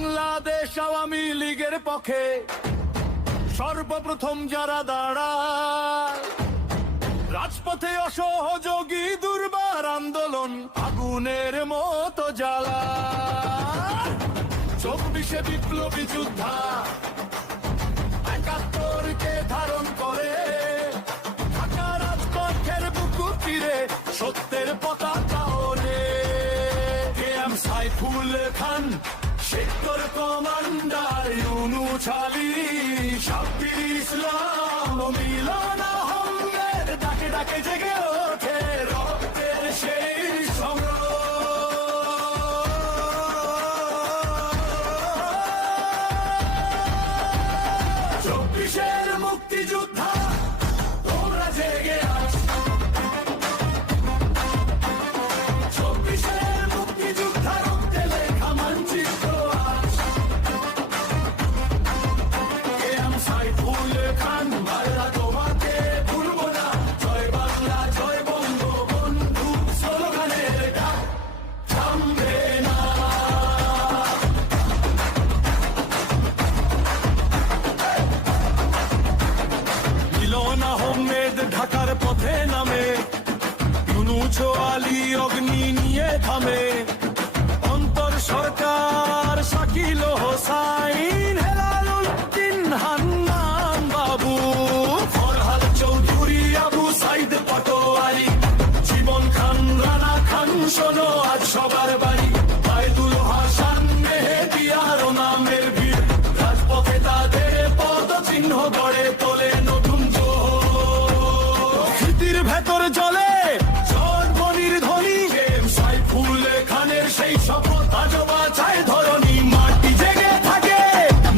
বাংলাদেশ আওয়ামী লীগের পক্ষে সর্বপ্রথম যারা দাঁড়ায়, রাজপথে অসহযোগী দুর্বার আন্দোলন আগুনের মতো জ্বালা। 24 বিপ্লবী যোদ্ধা 71কে ধারণ করে ঢাকা রাজপথের বুকু তীরে সত্যের পতাকা ওড়ে। কেএম সাইফুল খান, সেক্টর কমান্ডার ইউনুস আলী, শাব্বির ইসলাম, মিলন আহমেদ ডাকে ডাকে জেগে ওঠে রক্তের সেই সংগ্রাম। 24 মুক্তিযোদ্ধা তোমরা জেগে আসো। 24 মুক্তিযোদ্ধা রক্তে লেখা মানচিত্র আজ। কেএম সাইফুল খান, বাংলা তোমাকে ভুলবো না। জয় বাংলা, জয় বঙ্গবন্ধু স্লোগানের ডাক থামবে না। মিলন আহমেদ ঢাকার পথে নামে, ইউনুস আলী অগ্নি নিয়ে থামে। অন্তর সরকার, শাকিল হোসাইন, হেলাল উদ্দিন, হান্নান বাবু, ফরহাদ চৌধুরী, আবু সাইদ পাটোয়ারি, জীবন খান, রানা খান, শোনো আজ সবার বাড়ি। বাইদুল হাসান, মেহেদী আর নামের ভিড়, রাজপথে তাদের পদচিহ্ন গড়ে তোলে নতুন স্মৃতির ভেতর জলে জন্মনির ধ্বনি। কেএম সাইফুল খানের সেই শপথ আজও বাঁচায় ধরণী। মাটি জেগে থাকে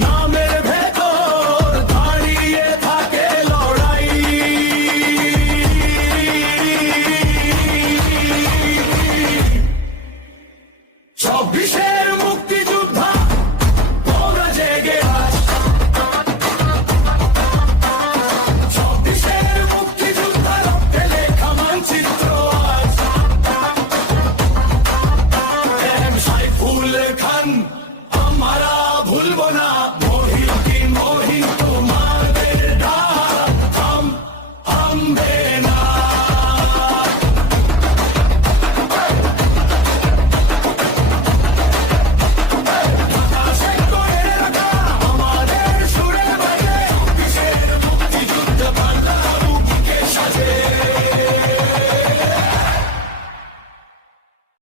নামের ভেতর, দাঁড়িয়ে থাকে লড়াই। 24